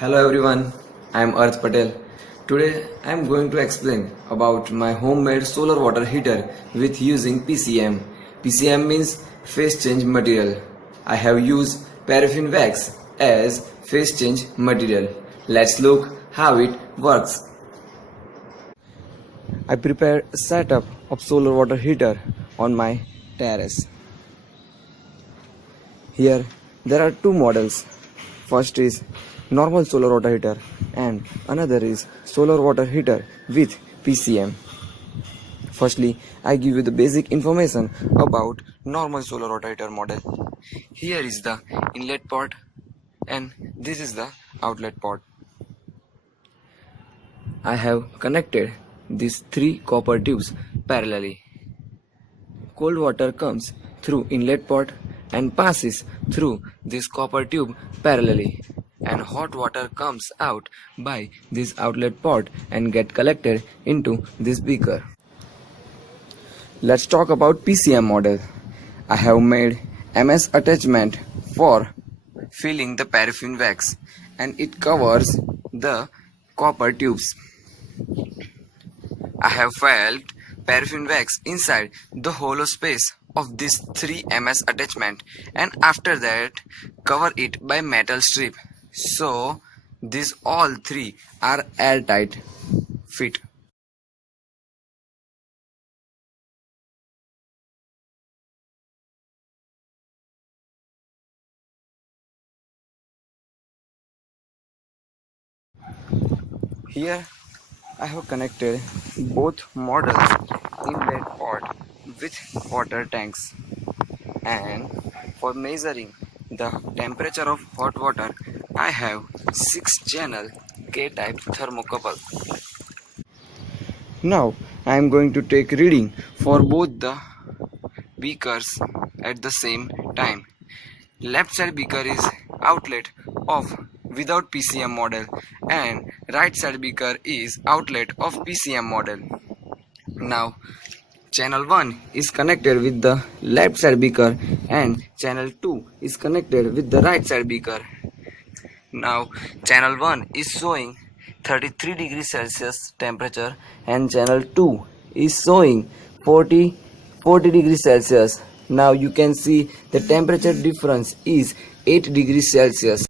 Hello everyone, I am Arth Patel. Today I am going to explain about my homemade solar water heater with using PCM. PCM means phase change material. I have used paraffin wax as phase change material. Let's look how it works. I prepared a setup of solar water heater on my terrace. Here there are two models. First is normal solar water heater and another is solar water heater with PCM. Firstly, I give you the basic information about normal solar water heater model. Here is the inlet port and this is the outlet port. I have connected these three copper tubes parallelly. Cold water comes through inlet port and passes through this copper tube parallelly, and hot water comes out by this outlet port and get collected into this beaker. Let's talk about PCM model. I have made MS attachment for filling the paraffin wax and it covers the copper tubes. I have filled paraffin wax inside the hollow space of this 3 ms attachment and after that cover it by metal strip. So these all three are airtight fit. Here I have connected both models inlet port with water tanks, and for measuring the temperature of hot water I have 6 channel K-type thermocouple. Now I am going to take reading for both the beakers at the same time. Left side beaker is outlet of without PCM model and right side beaker is outlet of PCM model. Now channel 1 is connected with the left side beaker and channel 2 is connected with the right side beaker. Now channel 1 is showing 33 degrees Celsius temperature and channel 2 is showing 40 degrees Celsius. Now you can see the temperature difference is 8 degrees Celsius.